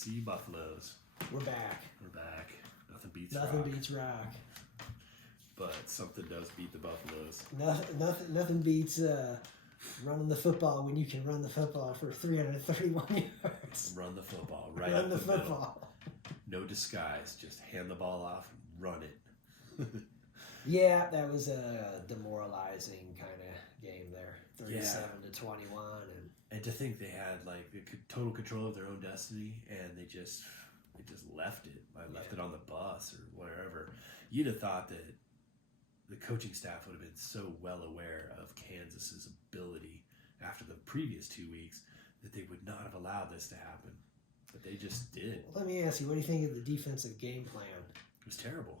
See Buffaloes. We're back. We're back. Nothing beats Nothing rock. beats rock. But something does beat the Buffaloes. Nothing beats running the football when you can run the football for 331 yards. Run the football right Run up the the middle. football. No disguise. Just hand the ball off and run it. Yeah, that was a demoralizing kind of game there. 37 to 21, And to think they had like total control of their own destiny, and they just left it. I left it on the bus or wherever. You'd have thought that the coaching staff would have been so well aware of Kansas's ability after the previous 2 weeks that they would not have allowed this to happen. But they just did. Well, let me ask you, what do you think of the defensive game plan? It was terrible.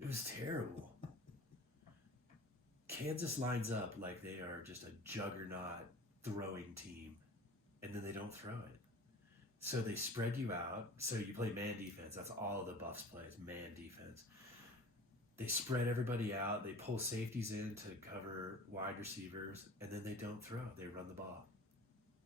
It was terrible. Kansas lines up like they are just a juggernaut throwing team, and then they don't throw it. So they spread you out. So you play man defense. That's all the Buffs play is man defense. They spread everybody out. They pull safeties in to cover wide receivers, and then they don't throw. They run the ball.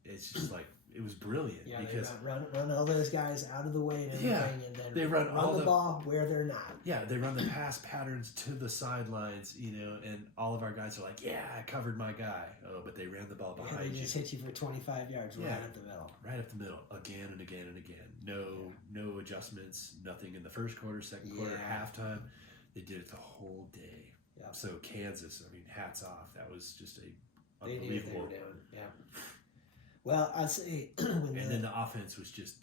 It's just like, it was brilliant. Yeah, because they run all those guys out of the way and everything, and then they run all the ball where they're not. Yeah, they run the pass patterns to the sidelines, and all of our guys are like, yeah, I covered my guy. Oh, but they ran the ball Yeah, behind they you. just hit you for 25 yards right up the middle. Right up the middle, again and again and again. No adjustments, nothing in the first quarter, second quarter, halftime. They did it the whole day. Yeah. So Kansas, I mean, hats off. That was just a They knew what they unbelievable. were doing. Yeah. Well, I'd say And then the offense was just,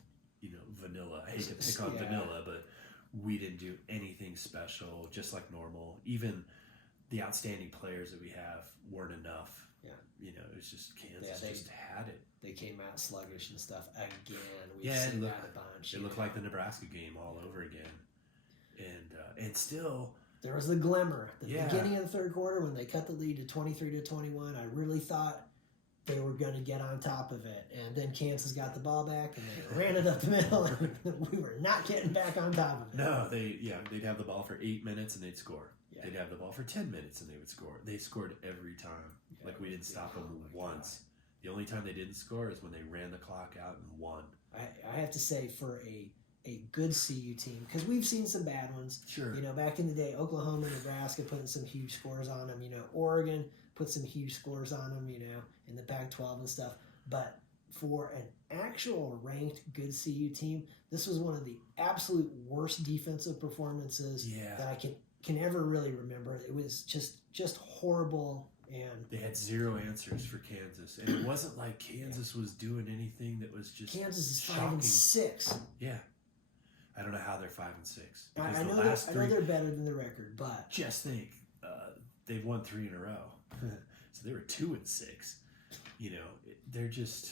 vanilla. I hate to pick on vanilla, but we didn't do anything special, just like normal. Even the outstanding players that we have weren't enough. Yeah. It was just Kansas just had it. They came out sluggish and stuff again. We've Yeah, seen that a bunch. It looked like the Nebraska game all over again. And still, there was the glimmer. The beginning of the third quarter when they cut the lead to 23 to 21, I really thought they were going to get on top of it. And then Kansas got the ball back and they ran it up the middle, and we were not getting back on top of it. No, they'd have the ball for 8 minutes and they'd score. Yeah. They'd have the ball for 10 minutes and they would score. They scored every time. Yeah, We didn't stop them once. God. The only time they didn't score is when they ran the clock out and won. I have to say, for a good CU team, because we've seen some bad ones. Sure. Back in the day, Oklahoma and Nebraska putting some huge scores on them. Oregon put some huge scores on them, in the Pac-12 and stuff. But for an actual ranked good CU team, this was one of the absolute worst defensive performances that I can ever really remember. It was just horrible. And they had zero answers for Kansas, and it wasn't like Kansas was doing anything that was just Kansas is shocking. 5-6. Yeah, I don't know how they're 5-6. I know they're better than the record, but just think they've won 3 in a row, so they were 2-6. They're just,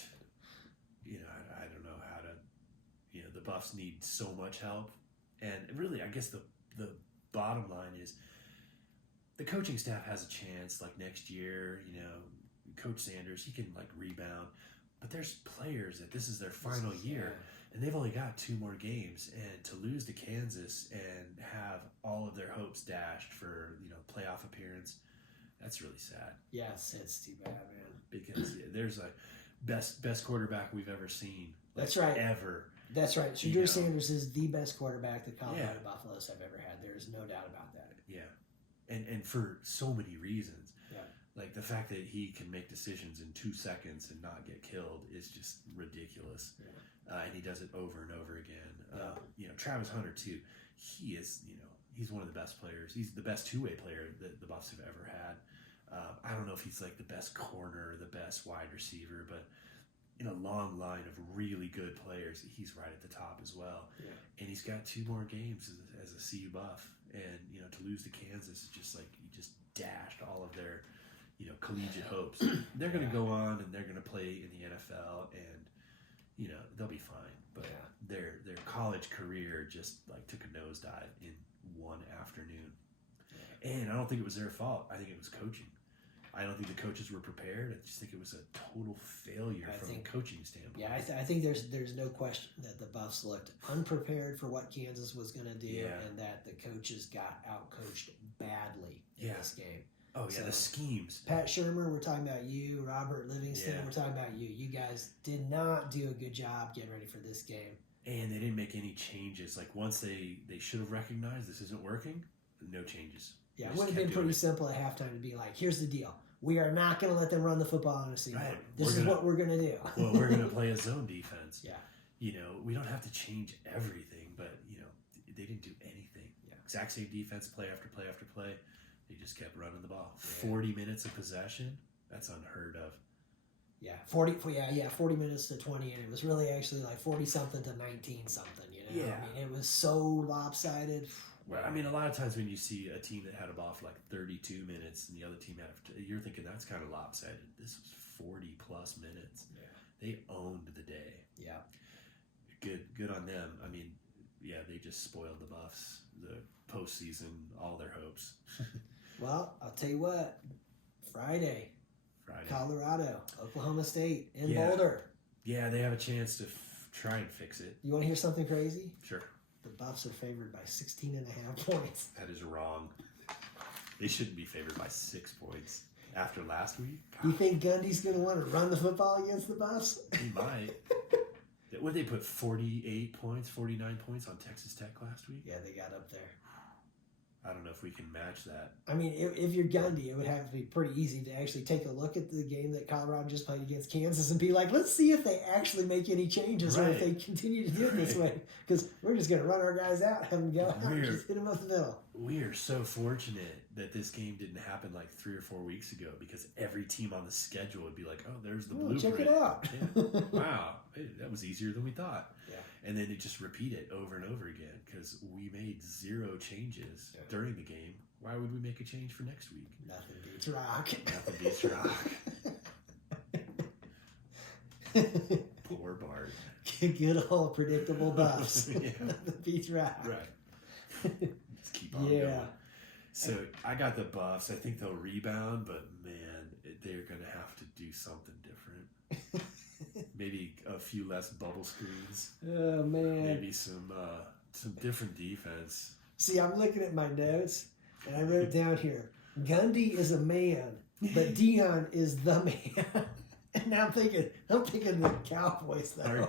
I don't know how to, the Buffs need so much help, and really, I guess the bottom line is, the coaching staff has a chance, like next year, Coach Sanders, he can rebound, but there's players that this is their final year, and they've only got 2 more games, and to lose to Kansas and have all of their hopes dashed for, playoff appearance, that's really sad. Yeah, it's too bad, man. Because there's a best quarterback we've ever seen. That's right. Ever. That's right. Shedeur Sanders is the best quarterback the Colorado Buffaloes have ever had. There is no doubt about that. Yeah. And for so many reasons. Yeah. Like the fact that he can make decisions in 2 seconds and not get killed is just ridiculous. Yeah. And he does it over and over again. Travis Hunter too. He is, he's one of the best players. He's the best two-way player that the Buffs have ever had. I don't know if he's like the best corner or the best wide receiver, but in a long line of really good players, he's right at the top as well. Yeah. And he's got 2 more games as a CU Buff. And, to lose to Kansas is just like you just dashed all of their, collegiate hopes. They're going to go on and they're going to play in the NFL and, they'll be fine. But their college career just took a nosedive in one afternoon. Yeah. And I don't think it was their fault. I think it was coaching. I don't think the coaches were prepared. I just think it was a total failure from a coaching standpoint. Yeah, I think there's no question that the Buffs looked unprepared for what Kansas was going to do, and that the coaches got out-coached badly in this game. Oh yeah, So, the schemes. Pat Shermer, we're talking about you. Robert Livingston, Yeah. we're talking about you. You guys did not do a good job getting ready for this game. And they didn't make any changes. Like once they should have recognized this isn't working, no changes. Yeah, They it just would have kept been doing pretty it. simple at halftime to be like, here's the deal. We are not going to let them run the football on us anymore. Right. This We're is gonna- what we're going to do. Well, we're gonna play a zone defense. Yeah. You know, we don't have to change everything, but you know, they didn't do anything. Yeah. Exact same defense, play after play after play. They just kept running the ball. Yeah. 40 minutes of possession. That's unheard of. Yeah, 40 minutes to 20, and it was really actually like 40 something to 19 something. You know, Yeah. I mean, it was so lopsided. Well, I mean, a lot of times when you see a team that had a ball for like 32 minutes and the other team had, you're thinking that's kind of lopsided. This was 40 plus minutes. Yeah. They owned the day. Yeah, Good on them. I mean, yeah, they just spoiled the Buffs, the postseason, all their hopes. well, I'll tell you what. Friday, Colorado, Oklahoma State, in Yeah. Boulder. Yeah, they have a chance to try and fix it. You want to hear something crazy? Sure. The Buffs are favored by 16 and a half points. That is wrong. They shouldn't be favored by 6 points after last week. Do you think Gundy's going to want to run the football against the Buffs? He might. What did they put 48 points, 49 points on Texas Tech last week? Yeah, they got up there. I don't know if we can match that. I mean, if you're Gundy, it would have to be pretty easy to actually take a look at the game that Colorado just played against Kansas and be like, let's see if they actually make any changes or if they continue to do it this way. Because we're just going to run our guys out, have them go out, and just hit them up the middle. We are so fortunate that this game didn't happen like 3 or 4 weeks ago because every team on the schedule would be like, oh, there's the blueprint. Check it out. Yeah. Wow, that was easier than we thought. Yeah. And then it just repeat it over and over again because we made 0 changes during the game. Why would we make a change for next week? Nothing beats rock. Nothing beats rock. Poor Bart. Good old predictable Buffs. Yeah. Nothing beats rock. Right. Just keep on Yeah. going. So I got the Buffs. I think they'll rebound, but man, they're going to have to do something different. Maybe a few less bubble screens. Oh, man. Maybe some different defense. See, I'm looking at my notes, and I wrote down here, Gundy is a man, but Dion is the man. And now I'm thinking the Cowboys, though.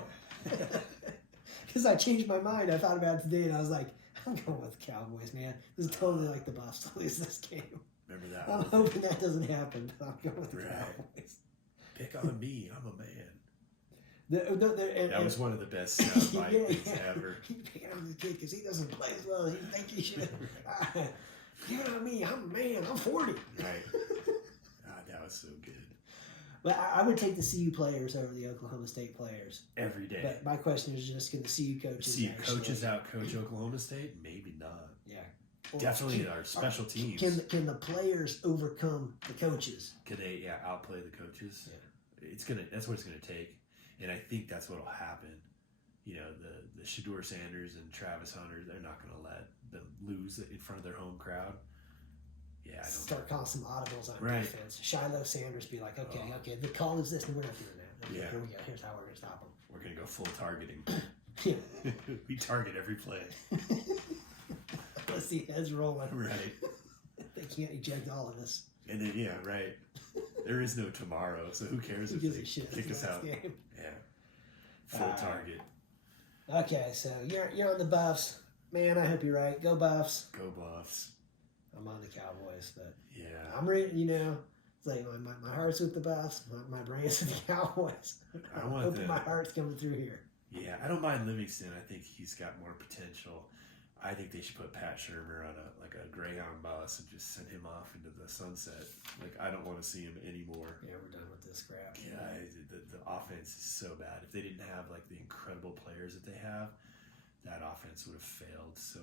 Because I changed my mind. I thought about it today, and I was like, I'm going with the Cowboys, man. This is totally like the Buffs to lose this game. Remember that I'm one? hoping that doesn't happen, but I'm going with the Right. Cowboys. Pick on me. I'm a man. And That was one of the best soundbite things ever. He's picking on the kid because he doesn't play as well as you think he should. Give it on me. I'm a man. I'm 40. Right. God, that was so good. But I would take the CU players over the Oklahoma State players. Every day. But my question is just, can the CU coaches See, actually- coaches out coach Oklahoma State? Maybe not. Yeah. Or Definitely can- our special teams. Can the players overcome the coaches? Could they outplay the coaches? Yeah. That's what it's gonna take. And I think that's what'll happen. You know, the Shador Sanders and Travis Hunter, they're not gonna let them lose in front of their home crowd. Yeah, I don't Start calling some audibles on Right. defense. Shiloh Sanders be like, okay, Oh. okay, the call is this, and we're not doing that. Okay, Yeah. Here we go. Here's how we're going to stop them. we're gonna go full targeting. Yeah. We target every play. Let's see heads rolling. Right. They can't eject all of us. And then right. There is no tomorrow, so who cares Who if gives they a shit? kick It's us the last out? game. Yeah. Full target. Okay, so you're on the Buffs. Man, I hope you're right. Go Buffs. Go Buffs. I'm on the Cowboys, but Yeah. I'm ready. You know, it's like my heart's with the Buffs. My brain's with the Cowboys. I I'm want hoping the- my heart's coming through here. Yeah, I don't mind Livingston. I think he's got more potential. I think they should put Pat Shermer on a Greyhound bus and just send him off into the sunset. Like, I don't want to see him anymore. Yeah, we're done with this crap. Yeah, the offense is so bad. If they didn't have like the incredible players that they have, that offense would have failed so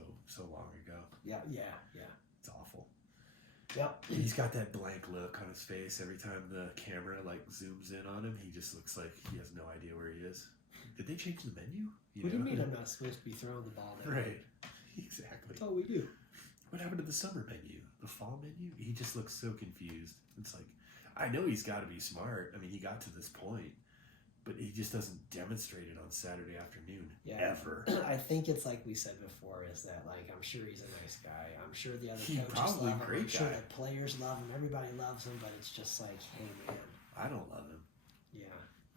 long ago. Yeah. It's awful. Yep. He's got that blank look on his face every time the camera like zooms in on him. He just looks like he has no idea where he is. Did they change the menu? What do you mean I'm not supposed to be throwing the ball down? Right. Exactly. That's all we do. What happened to the summer menu? The fall menu? He just looks so confused. It's like, I know he's got to be smart. I mean, he got to this point, but he just doesn't demonstrate it on Saturday afternoon ever. I think it's like we said before, is that like I'm sure he's a nice guy. I'm sure the other He's coaches probably love a him. great I'm sure guy. the players love him. Everybody loves him, but it's just like, hey man, I don't love him. yeah.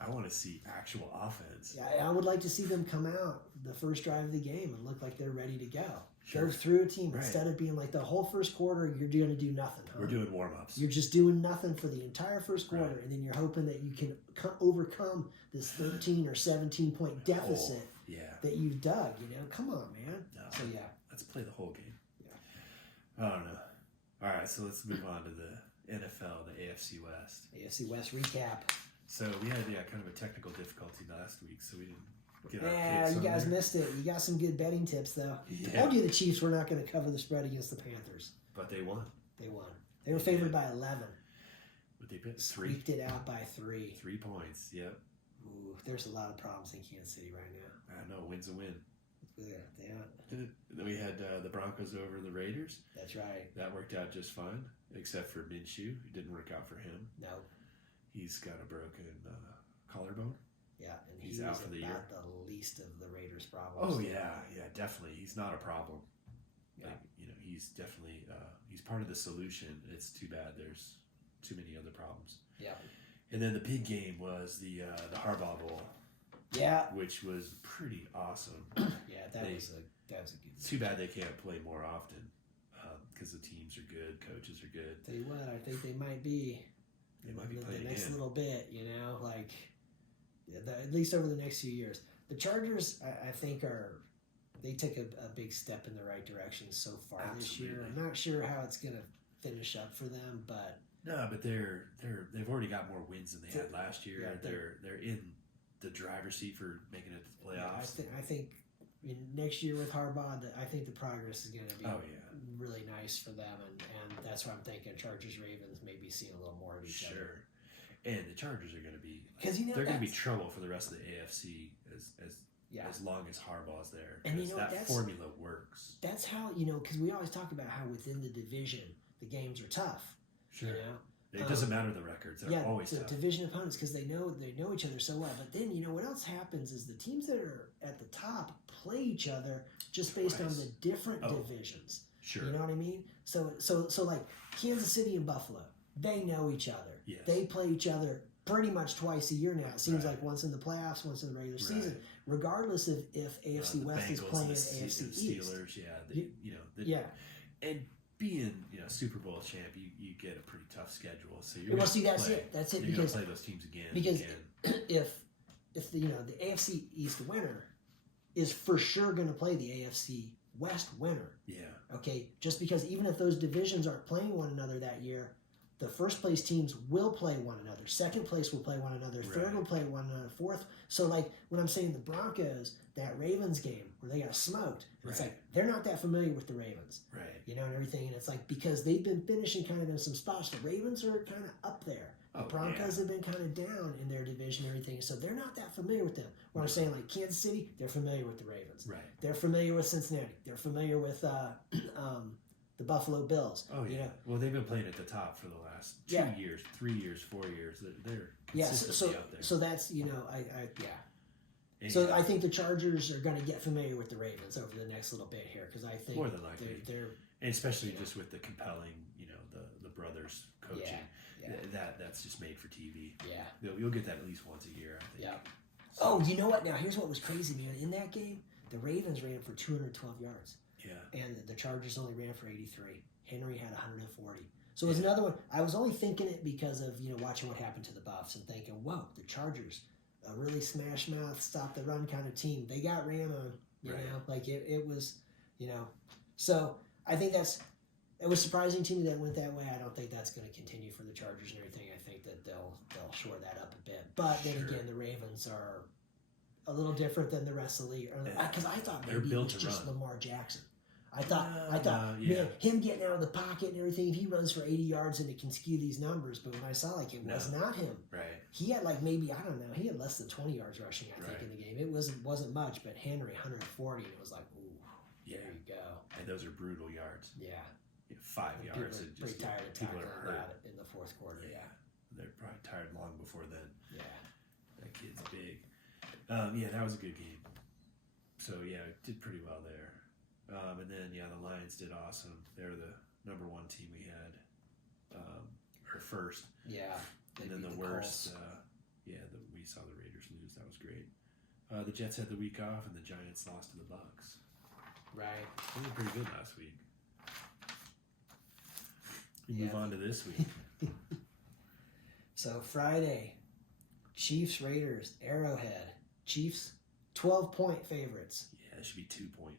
I want to see actual offense. Yeah, I would like to see them come out the first drive of the game and look like they're ready to go. Sure. Go through a team Right. instead of being like the whole first quarter, you're going to do nothing. Huh? We're doing warm-ups. You're just doing nothing for the entire first quarter, Right. and then you're hoping that you can overcome this 13 or 17 point deficit Yeah. that you've dug. You know, come on, man. No. So yeah, Let's play the whole game. Yeah. I don't know. All right, so let's move on to the NFL, the AFC West. AFC West recap. So we had kind of a technical difficulty last week, so we didn't get our Yeah, picks you on guys there. missed it. You got some good betting tips though. I Yeah. told you the Chiefs were not going to cover the spread against the Panthers. But they won. They won. They were favored by 11. But they picked Squeaked it out by 3. 3 points. Yep. Ooh, there's a lot of problems in Kansas City right now. I know. Win's a win. Yeah, they are. And then we had the Broncos over the Raiders. That's right. That worked out just fine, except for Minshew. It didn't work out for him. No. He's got a broken collarbone. Yeah, and He's he out was for the about year. the least of the Raiders' problems. Oh yeah, definitely. He's not a problem. Yeah. Like, he's definitely he's part of the solution. It's too bad there's too many other problems. Yeah. And then the big game was the Harbaugh Bowl, Yeah. which was pretty awesome. Yeah, that They- was a good. It's too bad they can't play more often because the teams are good, coaches are good. Tell you what, I think they might be. They might be the playing next again. little bit. Like at least over the next few years. The Chargers, I think, they took a big step in the right direction so far this year. Absolutely. I'm not sure how it's going to finish up for them, but No, but they've already got more wins than they had last year. Yeah, they're in the driver's seat for making it to the playoffs. I think next year with Harbaugh, I think the progress is going to be Oh yeah, really nice for them, and that's what I'm thinking. Chargers, Ravens, maybe seeing a little more of each other. sure. And the Chargers are going to be 'Cause, they're going to be that's- trouble for the rest of the AFC Yeah. as long as Harbaugh's there. And 'Cause that that's- formula works. That's how, because we always talk about how within the division, the games are tough. Sure. You know? It doesn't matter the records; they're always the tough. division opponents, because they know each other so well. But then what else happens is the teams that are at the top play each other just based on Twice. the different Oh. divisions. Sure. You know what I mean? So like Kansas City and Buffalo, they know each other. Yes. They play each other pretty much twice a year now. It seems Right. like once in the playoffs, once in the regular Right. season, regardless of if AFC The West is Bengals playing and the AFC and East. Steelers, Yeah. and being Super Bowl champ, you get a pretty tough schedule. So you're Well, gonna see, that's play, it. That's it. You're Because gonna play those teams again. because and if the AFC East winner is for sure going to play the AFC West winner. yeah, Okay, just because even if those divisions aren't playing one another that year, the first place teams will play one another. Second place will play one another. Third Right. will play one another. Fourth. So like when I'm saying the Broncos, that Ravens game where they got smoked, it's Right. like they're not that familiar with the Ravens, right. and everything. And it's like because they've been finishing kind of in some spots. The Ravens are kind of up there. The Oh, Broncos yeah. have been kind of down in their division and everything, so they're not that familiar with them. When I'm saying like Kansas City, they're familiar with the Ravens. Right. They're familiar with Cincinnati. They're familiar with the Buffalo Bills. Oh yeah. You know? Well, they've been playing at the top for the last 2 Yeah. years, 3 years, 4 years. They're Yeah. consistently up there. So that's yeah. And So I think the Chargers are going to get familiar with the Ravens over the next little bit here because I think More than likely. they're and especially Yeah. just with the compelling, the brothers coaching. Yeah. That's just made for TV. yeah. You'll get that at least once a year, I think. Yeah. So, Oh, you know what? Now here's what was crazy, man. In that game, the Ravens ran for 212 yards. yeah. And the Chargers only ran for 83. Henry had 140. So it was another one. I was only thinking it because of watching what happened to the Buffs and thinking, whoa, the Chargers, a really smash mouth, stop the run kind of team. They got ran on. You Right. know, like it was, So I think it was surprising to me that it went that way. I don't think that's going to continue for the Chargers and everything. I think that they'll shore that up a bit. But then Sure. again, the Ravens are a little different than the rest of the league. Because I thought They're maybe it built was to just run. Lamar Jackson. I thought, yeah. man, him getting out of the pocket and everything, if he runs for 80 yards and it can skew these numbers, but when I saw it was not him. Right. He had maybe, I don't know, he had less than 20 yards rushing, I think, Right. in the game. It wasn't much, but Henry, 140, and it was like, ooh, Yeah. there you go. And those are brutal yards. Yeah. 5 People yards. are It pretty just tired of people tackling are hurt. that in the fourth quarter. Yeah. They're probably tired long before then. Yeah. Like, kids big. Yeah, that was a good game. So yeah, did pretty well there. And then yeah, the Lions did awesome. They're the number 1 team we had, or first. Yeah. And then the worst. We saw the Raiders lose. That was great. The Jets had the week off, and the Giants lost to the Bucks. Right. They were pretty good last week. We move on to this week. So Friday, Chiefs Raiders Arrowhead. Chiefs 12-point favorites. Yeah, it should be 2 point.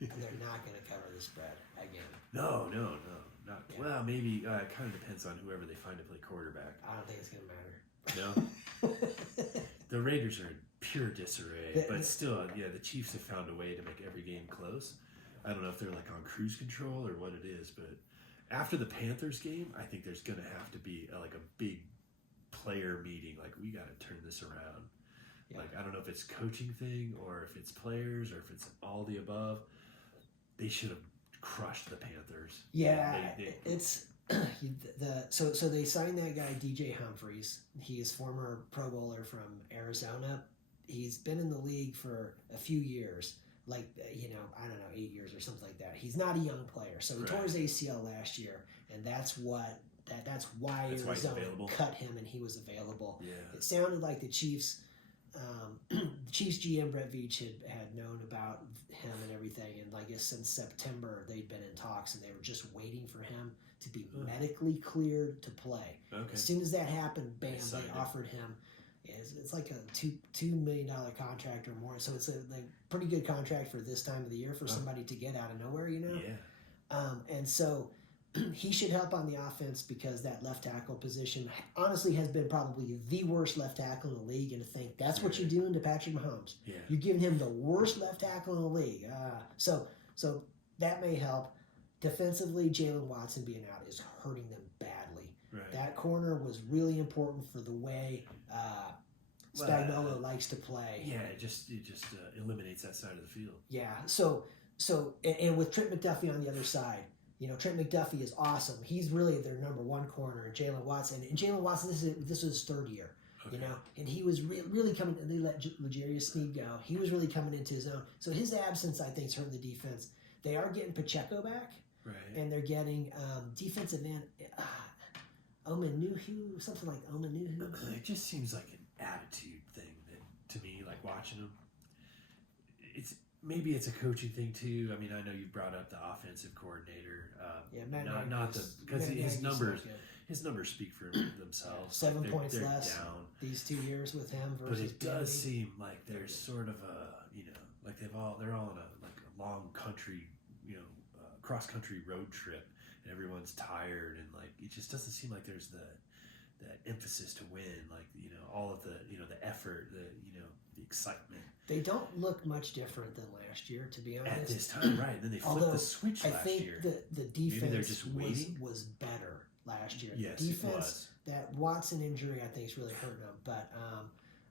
And they're not going to cover the spread again. No, not. Yeah. Well, maybe it kind of depends on whoever they find to play quarterback. I don't think it's going to matter. No, the Raiders are in pure disarray, but still, yeah, the Chiefs have found a way to make every game close. I don't know if they're like on cruise control or what it is, but after the Panthers game, I think there's going to have to be like a big player meeting. Like, we got to turn this around. Yeah. Like, I don't know if it's coaching thing or if it's players or if it's all the above. They should have crushed the Panthers. Yeah, it's so they signed that guy DJ Humphries. He is former Pro Bowler from Arizona. He's been in the league for a few years, like I don't know, 8 years or something like that. He's not a young player, so he tore his ACL last year, and that's why Arizona cut him, and he was available. Yeah. It sounded like the Chiefs. The Chiefs GM Brett Veach had known about him and everything, and I guess since September they'd been in talks, and they were just waiting for him to be medically cleared to play. Okay. As soon as that happened, bam, they offered him. It's like a $2 million contract or more, so it's a pretty good contract for this time of the year for somebody to get out of nowhere, Yeah. And so he should help on the offense because that left tackle position honestly has been probably the worst left tackle in the league. And to think that's what you're doing to Patrick Mahomes. Yeah. You're giving him the worst left tackle in the league. So that may help. Defensively, Jalen Watson being out is hurting them badly. Right. That corner was really important for the way Spagnuolo likes to play. Yeah, it just eliminates that side of the field. Yeah. So and with Trent McDuffie on the other side. Trent McDuffie is awesome. He's really their number 1 corner, and Jalen Watson. And Jalen Watson, this was his 3rd year, and he was really coming. And they let L'Jarius Sneed go. He was really coming into his own. So his absence, I think, is hurting the defense. They are getting Pacheco back, right? And they're getting defensive end Omenuhu, something like Omenuhu. It just seems like an attitude thing that, to me, like watching him, maybe it's a coaching thing too. I mean, I know you brought up the offensive coordinator. Because his numbers speak for themselves. 7 points they're less down these 2 years with him versus. But it does seem like there's sort of a like they're all on a long country cross country road trip, and everyone's tired, and like it just doesn't seem like there's that emphasis to win, like all of the the effort, the excitement. They don't look much different than last year, to be honest. At this time, right? And then they flipped the switch last year. I think the defense Maybe they're just waiting. was better last year. Yes, the defense, it was. That Watson injury, I think, is really hurting them. But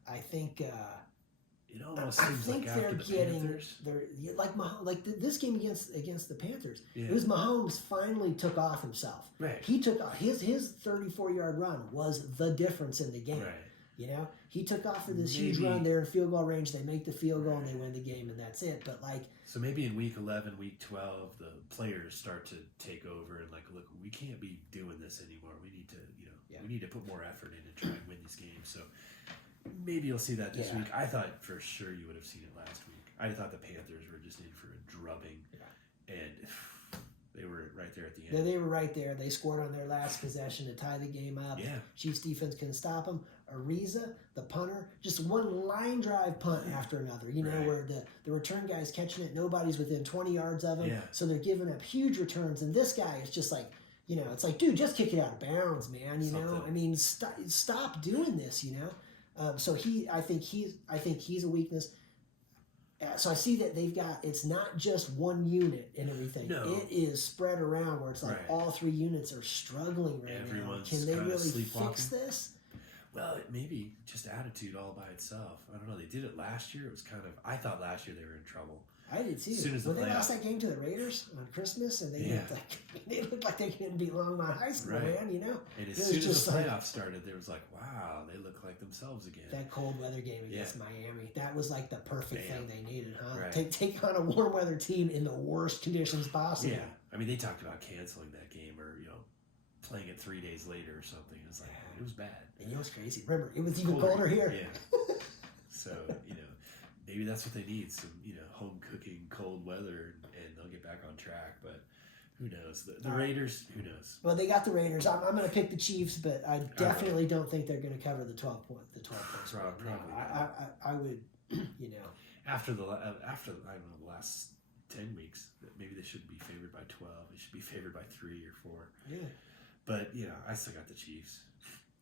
I think it almost seems like after the Panthers, this game against the Panthers. Yeah. It was Mahomes finally took off himself. Right. He took off his 34-yard run was the difference in the game. Right. He took off for this huge run there in field goal range. They make the field goal and they win the game, and that's it. But so maybe in week 11, week 12, the players start to take over and look, we can't be doing this anymore. We need to, we need to put more effort in and try and win these games. So maybe you'll see that this week. I thought for sure you would have seen it last week. I thought the Panthers were just in for a drubbing, and they were right there at the end. They were right there. They scored on their last possession to tie the game up. Yeah. Chiefs defense couldn't stop them. Ariza, the punter, just one line drive punt after another. Where the return guy's catching it, nobody's within 20 yards of him. Yeah. So they're giving up huge returns. And this guy is just like, it's like, dude, just kick it out of bounds, man. I mean, stop doing this. So I think he's a weakness. So I see that they've got, it's not just one unit and everything. No. It is spread around where it's like all 3 units are struggling right now. Can they really fix this? Well, maybe just attitude all by itself. I don't know. They did it last year. It was kind of. I thought last year they were in trouble. I did too. As soon as the when they lost playoff- that game to the Raiders on Christmas, and they looked like they couldn't beat Longmont High School, Right. man. You know, And as It was soon as just the like- playoffs started, there was like, wow, they look like themselves again. that cold weather game against Miami, that was like the perfect Bam. thing they needed, huh? Right. Take on a warm weather team in the worst conditions possible. Yeah, I mean, they talked about canceling that game or playing it 3 days later or something. It was like it was bad. And you know what's crazy? Remember, it was even colder here. Yeah. So maybe that's what they need, some home cooking, cold weather, and they'll get back on track. But who knows? The Raiders, who knows? Well, they got the Raiders. I'm going to pick the Chiefs, but I definitely don't think they're going to cover the 12 points. Probably not. I would, After the last 10 weeks, maybe they shouldn't be favored by 12. They should be favored by 3 or 4. Yeah. But I still got the Chiefs.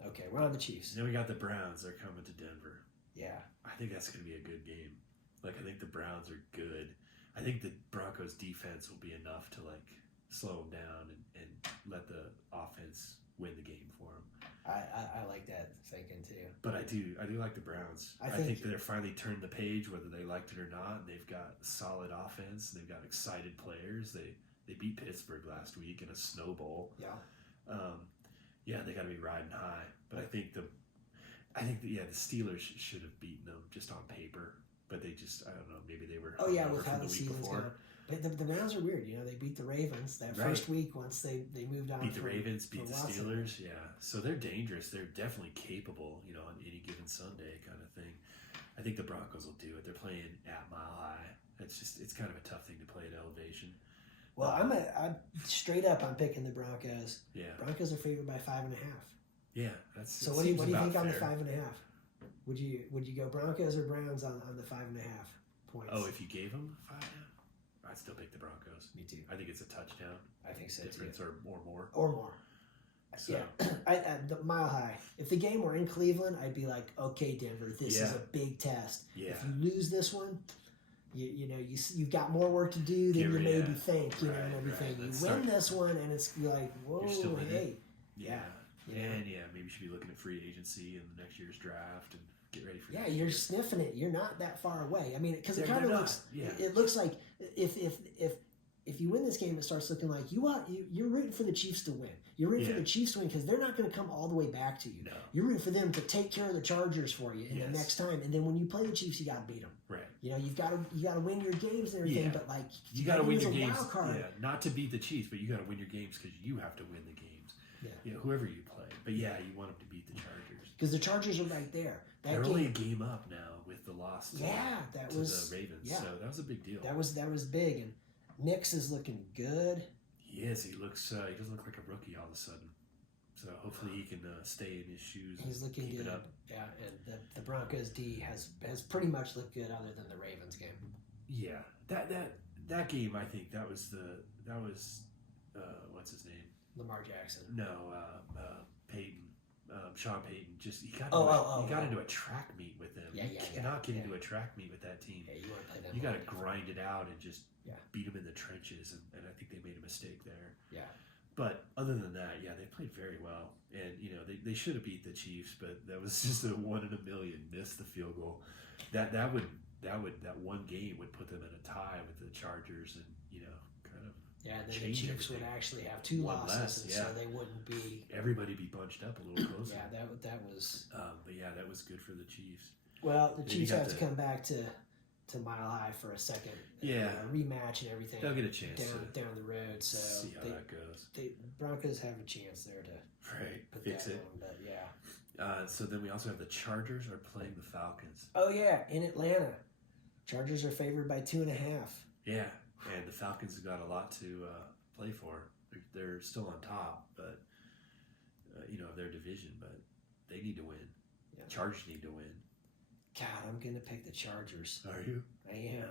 Okay, we're on the Chiefs. Then we got the Browns. They're coming to Denver. Yeah. I think that's going to be a good game. I think the Browns are good. I think the Broncos defense will be enough to slow them down and let the offense win the game for them. I like that thinking too. But I do like the Browns. I think that they're finally turned the page, whether they liked it or not. And they've got solid offense. They've got excited players. They beat Pittsburgh last week in a snow bowl. Yeah. They got to be riding high. But I think the Steelers should have beaten them just on paper. But they just, I don't know, maybe they were with from how the the week season's before. going. But the Browns are weird. They beat the Ravens that Right. first week once they moved on. Beat the Ravens, beat from the Watson. Steelers, yeah. So they're dangerous. They're definitely capable, on any given Sunday kind of thing. I think the Broncos will do it. They're playing at Mile High. It's kind of a tough thing to play at elevation. Well, I'm straight up. I'm picking the Broncos. Yeah, Broncos are favored by 5.5. yeah. That's So it what do you seems think about on the fair. 5.5? Would you go Broncos or Browns on the 5.5 points? Oh, if you gave them 5.5, I'd still pick the Broncos. Me too. I think it's a touchdown I think so difference too. or more. Or more. So, Yeah, the Mile High. If the game were in Cleveland, I'd be like, okay, Denver, this is Yeah. a big test. Yeah. If you lose this one, you've got more work to do than you maybe think, and Right, everything. right. You Let's win start- this one, and it's like, whoa, You're still in it. hey. yeah. You know? And maybe you should be looking at free agency in the next year's draft and get ready for Yeah, next you're year. sniffing it. You're not that far away. I mean, because it They're kind of not. looks. Yeah. It looks like if you win this game, it starts looking like you're rooting for the Chiefs to win. You're rooting for Yeah. the Chiefs to win because they're not going to come all the way back to you. No. You're rooting for them to take care of the Chargers for you in the Yes. next time. And then when you play the Chiefs, you got to beat them. Right. You've got to win your games and everything. Yeah. But You got to gotta win use your a games. wild card. Yeah, not to beat the Chiefs, but you got to win your games because you have to win the games. Yeah. Whoever you play. But you want them to beat the Chargers. Because the Chargers are right there. That They're game, only a game up now with the loss to, that to was the Ravens. yeah. So that was a big deal. that was big. And Nix is looking good. He is. He looks. He doesn't look like a rookie all of a sudden. So hopefully he can stay in his shoes. He's and looking keep good. It up. Yeah, and the Broncos D has pretty much looked good other than the Ravens game. Yeah. That game. I think that was what's his name? Lamar Jackson. No, Peyton. Sean Payton. Just he got into a track meet with them. Yeah, you yeah, cannot get yeah. into a track meet with that team. Yeah, you want to play them. You got to all day. grind it out and just Yeah. beat them in the trenches, and I think they made a mistake there. Yeah. But other than that, they played very well, and they should have beat the Chiefs, but that was just a 1 in a million. Missed the field goal. That one game would put them in a tie with the Chargers, and kind of Yeah, and then the change Chiefs would everything. actually have 2 One losses, less, and yeah. so they wouldn't be. everybody be bunched up a little closer. Yeah, that was. But that was good for the Chiefs. Well, the Then you Chiefs got have to the- come back to Mile High for a second. Yeah. Rematch and everything. They'll get a chance down the road. So see how that goes. the Broncos have a chance there to Right, put fix that it. on, but yeah. So then we also have the Chargers are playing the Falcons. Oh yeah, in Atlanta, Chargers are favored by 2.5. Yeah, and the Falcons have got a lot to play for. They're still on top, but of their division, but they need to win. Yeah. Chargers need to win. God, I'm gonna pick the Chargers. Are you? I am.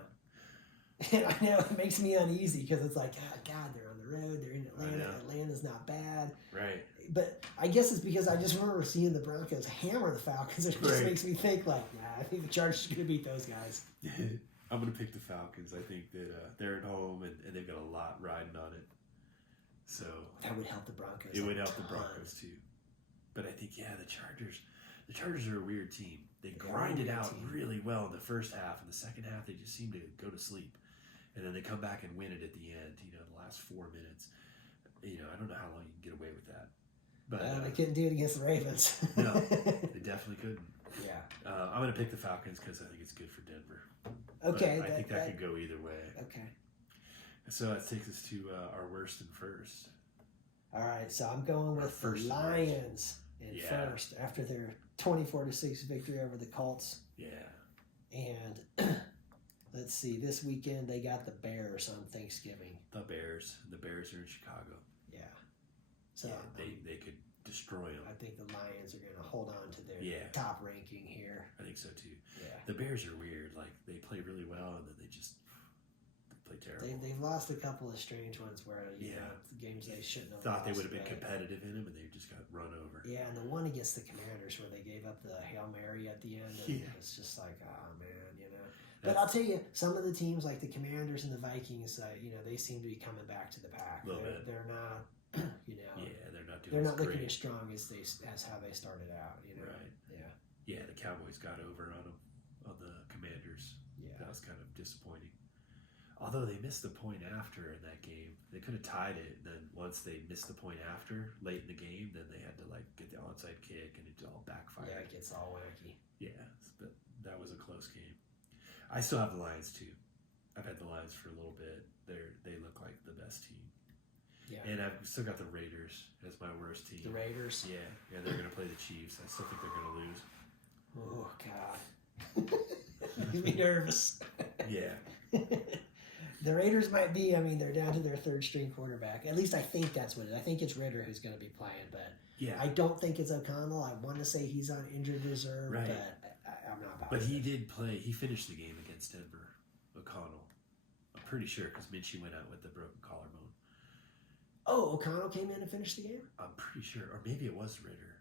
I know it makes me uneasy because it's like, God, they're on the road. They're in Atlanta. know. Atlanta's not bad, Right. but I guess it's because I just remember seeing the Broncos hammer the Falcons. It just Right. makes me think like, I think the Chargers are gonna beat those guys. I'm going to pick the Falcons. I think that they're at home and they've got a lot riding on it. So That would help the Broncos. it would a help the ton. Broncos too. But I think, the The Chargers are a weird team. They They're grind a it weird out team. really well in the first half. In the second half, they just seem to go to sleep. And then they come back and win it at the end, the last 4 minutes. I don't know how long you can get away with that. But They couldn't do it against the Ravens. no, they definitely couldn't. Yeah. I'm going to pick the Falcons because I think it's good for Denver. Okay. But I think that could go either way. Okay. So that takes us to our worst and first. All right. So I'm going with the first and Lions in Yeah. first after their 24-6 victory over the Colts. Yeah. And let's see, this weekend they got the Bears on Thanksgiving. The Bears. The Bears are in Chicago. Yeah. So Yeah, they could destroy them. I think the Lions are going to hold on to their Yeah. top ranking here. I think so too. Yeah. The Bears are weird. Like they play really well and then they play terrible. They've lost a couple of strange ones where Yeah. the games they shouldn't have Thought they lost, would have been right? competitive in them and they just got run over. Yeah, and the one against the Commanders where they gave up the Hail Mary at the end, and Yeah. it's just like, oh man. But I'll tell you, some of the teams like the Commanders and the Vikings, they seem to be coming back to the pack. A little bit. They're not, Yeah, they're not doing they're not as looking great. as strong as how they started out. Right. Yeah. Yeah, the Cowboys got over on them, on the Commanders. Yeah. That was kind of disappointing. Although they missed the point after in that game. They could have tied it, and then once they missed the point after, late in the game, then they had to get the onside kick, and it all backfired. Yeah, it gets all wacky. Yeah, but that was a close game. I still have the Lions too. I've had the Lions for a little bit. They look like the best team. Yeah. And I've still got the Raiders as my worst team. The Raiders. Yeah, they're going to play the Chiefs. I still think they're going to lose. Oh God. Makes me nervous. Yeah. The Raiders might be. I mean, they're down to their third string quarterback. At least I think that's what it is. I think it's Ritter who's going to be playing, but Yeah. I don't think it's O'Connell. I want to say he's on injured reserve, Right. but I'm not But positive. he did play. He finished the game against Denver, O'Connell. I'm pretty sure because Minshew went out with the broken collarbone. Oh, O'Connell came in and finished the game? I'm pretty sure. Or maybe it was Ritter.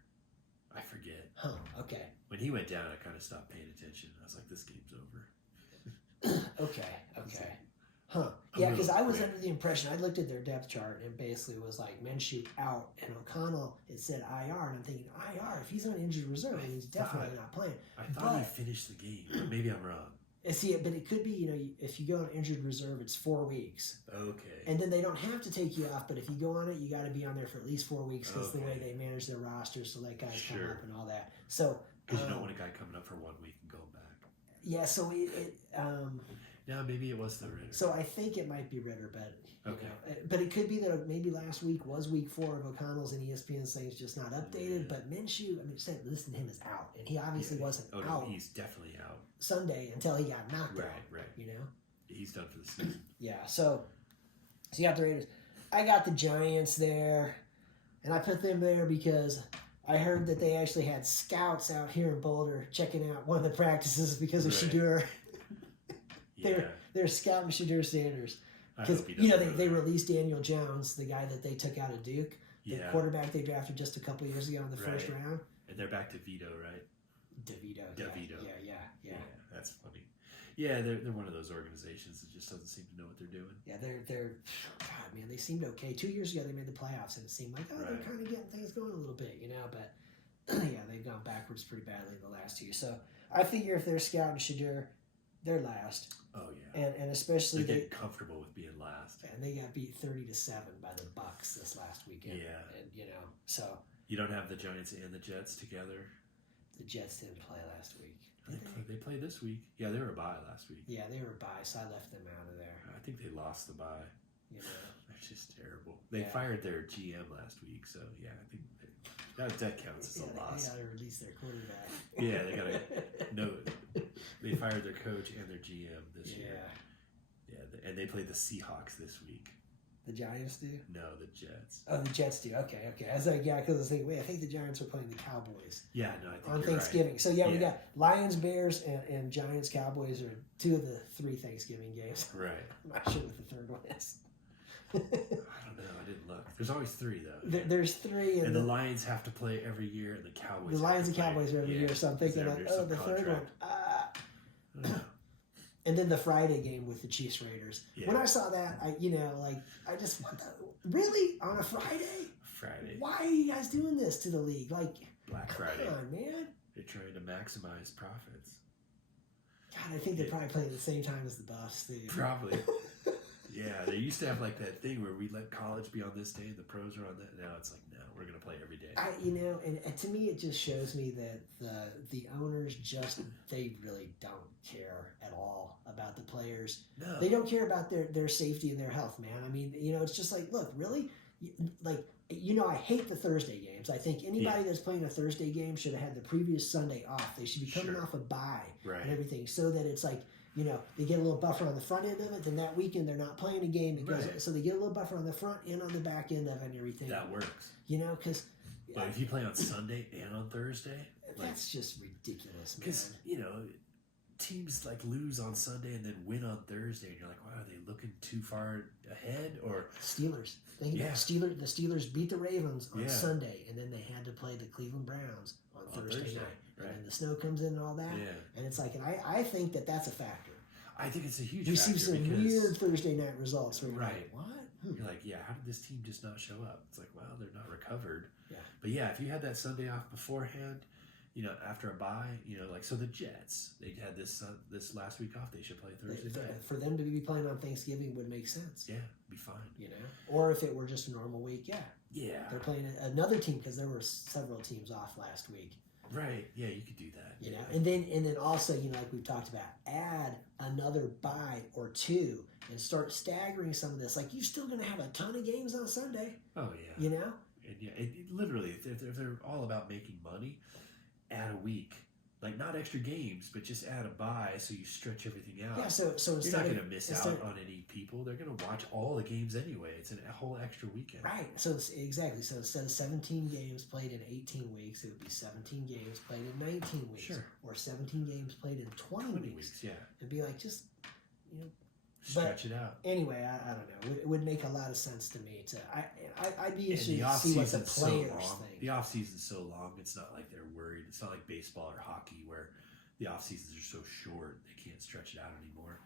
I forget. Huh, okay. When he went down, I kind of stopped paying attention. I was like, this game's over. Okay. Huh. A Yeah, because little I was bit. under the impression, I looked at their depth chart and basically was like, Minshew out, and O'Connell, it said IR, and I'm thinking, IR, if he's on injured reserve, then he's definitely not playing. I thought he But- finished the game. But maybe I'm wrong. And see, but it could be, if you go on injured reserve, it's 4 weeks. Okay. And then they don't have to take you off, but if you go on it, you got to be on there for at least 4 weeks because the way Okay. they manage their rosters to let guys come Sure. up and all that. So, Because you don't want a guy coming up for 1 week and going back. yeah, so No, maybe it was the Ritter. so I think it might be Ritter, but Okay. but it could be that maybe last week was week 4 of O'Connell's and ESPN saying it's just not updated. Yeah. But Minshew, I mean, listen to him is out, and he obviously Yeah. wasn't Oh, no, out he's definitely out. Sunday until he got knocked out. Right. You know. He's done for the season. Yeah, so you got the Raiders. I got the Giants there, and I put them there because I heard that they actually had scouts out here in Boulder checking out one of the practices because of Right. Shadur. Yeah. They're scouting Shadur Sanders. I Because, hope he doesn't go they there. released Daniel Jones, the guy that they took out of Duke, the Yeah. quarterback they drafted just a couple years ago in the first Right. round. And they're back to Vito, right? DeVito. DeVito. Yeah. That's funny. Yeah, they're one of those organizations that just doesn't seem to know what they're doing. Yeah, they're God, man, they seemed okay. 2 years ago, they made the playoffs, and it seemed like, they're Right. kind of getting things going a little bit, But yeah, they've gone backwards pretty badly the last 2 years. So I figure if they're scouting Shadur, they're last, Oh yeah. and especially They're they getting comfortable with being last. and they got beat 30-7 by the Bucks this last weekend. Yeah. And so You don't have the Giants and the Jets together. the Jets didn't play last week. They play this week. Yeah, they were a bye last week. Yeah, they were bye, so I left them out of there. I think they lost the bye. They're just terrible. They Yeah. fired their GM last week, so yeah, I think that counts as a loss. They got to release their quarterback. Yeah, they gotta no. They fired their coach and their GM this year. Yeah, and they play the Seahawks this week. The Giants do? No, the Jets. Oh, the Jets do. Okay. I was like, yeah, because I was thinking, wait, I think the Giants are playing the Cowboys Yeah, no, I think on you're Thanksgiving. Right. So, yeah, we Yeah. got Lions, Bears, and Giants, Cowboys are 2 of the 3 Thanksgiving games. Right. I'm not sure what the third one is. I don't know. I didn't look. There's always 3 though. There's 3. And the Lions have to play every year, and the Cowboys. the Lions and have to play. Cowboys are every Yeah, year, so I'm thinking, they're like, under oh, the some third one. contract. I don't know. And then the Friday game with the Chiefs Raiders. Yeah. When I saw that, I just want to, really on a Friday? Friday. Why are you guys doing this to the league? Like, Black come Friday. on, man. They're trying to maximize profits. God, I think they're probably playing at the same time as the Buffs, too. Probably. Yeah, they used to have like that thing where we let college be on this day and the pros are on that. Now it's like, no, we're going to play every day. And to me, it just shows me that the owners they really don't care at all about the players. No. They don't care about their safety and their health, man. I mean, it's just like, look, really? I hate the Thursday games. I think anybody that's playing a Thursday game should have had the previous Sunday off. They should be coming off a bye and everything so that it's like, they get a little buffer on the front end of it. Then that weekend they're not playing a game. So they get a little buffer on the front and on the back end of it and everything. That works. Because... But if you play on Sunday and on Thursday... That's just ridiculous, man. Because, teams like lose on Sunday and then win on Thursday, and you're like, wow, are they looking too far ahead? Or Steelers. Think about it. The Steelers beat the Ravens on Sunday, and then they had to play the Cleveland Browns on Thursday night. Right. And then the snow comes in and all that. Yeah. And it's like, and I think that's a factor. I think it's a huge You factor. see some weird Thursday night results where you're Right. like, what? You're like, yeah, how did this team just not show up? It's like, well, they're not recovered. Yeah. But yeah, if you had that Sunday off beforehand, after a bye, so the Jets, they had this last week off. They should play Thursday night. For them to be playing on Thanksgiving would make sense. Yeah, be fine. Or if it were just a normal week, yeah. Yeah. They're playing another team because there were several teams off last week. Right. Yeah, you could do that. And then also, like we've talked about, add another bye or two and start staggering some of this. Like, you're still going to have a ton of games on Sunday. Oh, yeah. And yeah, literally, if they're all about making money, add a week. Like, not extra games, but just add a bye so you stretch everything out. Yeah, so you're not going to miss out on any people. They're going to watch all the games anyway. It's a whole extra weekend. Right. So exactly. So instead of 17 games played in 18 weeks, it would be 17 games played in 19 weeks. Sure. Or 17 games played in 20 weeks. Yeah. It'd be like, just, stretch it out. Anyway, I don't know. It would make a lot of sense to me. I'd be interested to see what the players think. The off season's so long. It's not like they're worried. It's not like baseball or hockey where the off seasons are so short they can't stretch it out anymore.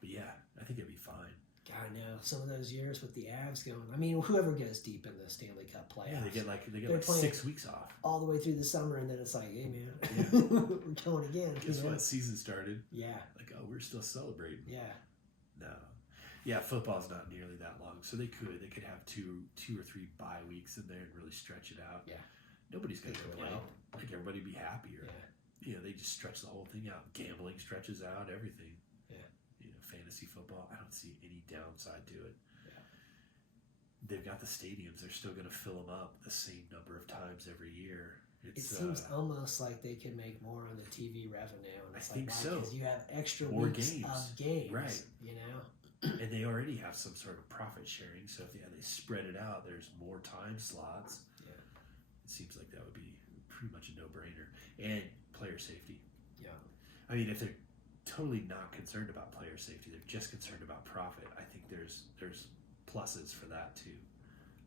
But yeah, I think it'd be fine. God, no. Some of those years with the Avs going. I mean, whoever goes deep in the Stanley Cup playoffs. Yeah, they get 6 weeks off all the way through the summer, and then it's like, hey man, we're going again. Guess what? Season started. Yeah. Like, oh, we're still celebrating. Yeah. No. Yeah, football's not nearly that long, so they could have two or three bye weeks in there and really stretch it out. Yeah. Nobody's gonna complain. Like, everybody be happier. Yeah. They just stretch the whole thing out. Gambling stretches out everything. Yeah. Fantasy football, I don't see any downside to it. Yeah. They've got the stadiums. They're still going to fill them up the same number of times every year. It seems almost like they could make more on the TV revenue. And I think so. Because you have extra more weeks games. of games. Right. And they already have some sort of profit sharing. So if they spread it out, there's more time slots. Yeah. It seems like that would be pretty much a no-brainer. And player safety. Yeah. I mean, if they're totally not concerned about player safety, they're just concerned about profit, I think there's pluses for that too.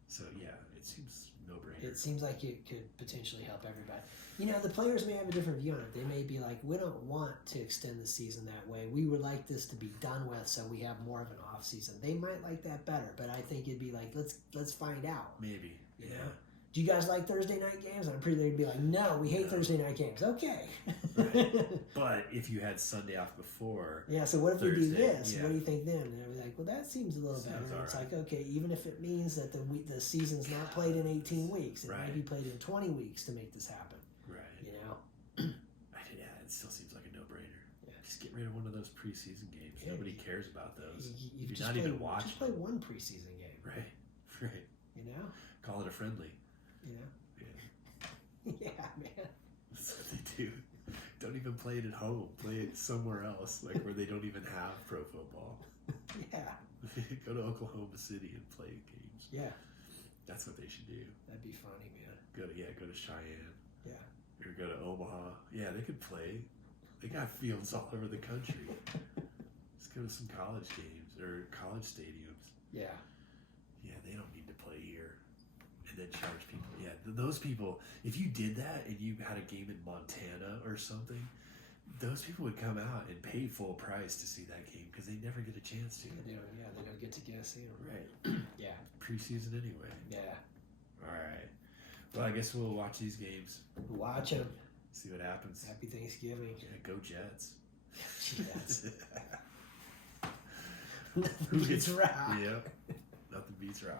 So yeah, it seems no-brainer. It seems like it could potentially help everybody. The players may have a different view on it. They may be like, we don't want to extend the season that way. We would like this to be done with so we have more of an off season. They might like that better, but I think it'd be like, let's find out. Maybe. You know? Do you guys like Thursday night games? I'm pretty they'd be like, no, we hate Thursday night games. Okay. Right. But if you had Sunday off before, so what if Thursday, we do this? Yeah. What do you think then? And they'd be like, well, that seems a little better. And it's like, okay, even if it means that the season's not played in 18 weeks, it may be played in 20 weeks to make this happen. Right. Yeah, it still seems like a no-brainer. Yeah. Just get rid of one of those preseason games. Yeah. Nobody cares about those. You're not even watching. Just play one preseason game. Right. Call it a friendly. Yeah, man. That's what they do. Don't even play it at home. Play it somewhere else, like where they don't even have pro football. Yeah. Go to Oklahoma City and play games. Yeah. That's what they should do. That'd be funny, man. Go to Cheyenne. Yeah. Or go to Omaha. Yeah, they could play. They got fields all over the country. Just go to some college games or college stadiums. Yeah. Yeah, they don't need to play here. And then charge people. Yeah, those people, if you did that and you had a game in Montana or something, those people would come out and pay full price to see that game because they never get a chance to. They don't get to see them. Right. Yeah. Preseason anyway. Yeah. All right. Well, I guess we'll watch these games. Watch them. See what happens. Happy Thanksgiving. Yeah, go Jets. Jets. Who Beats Rock. Yep. Nothing beats Rock.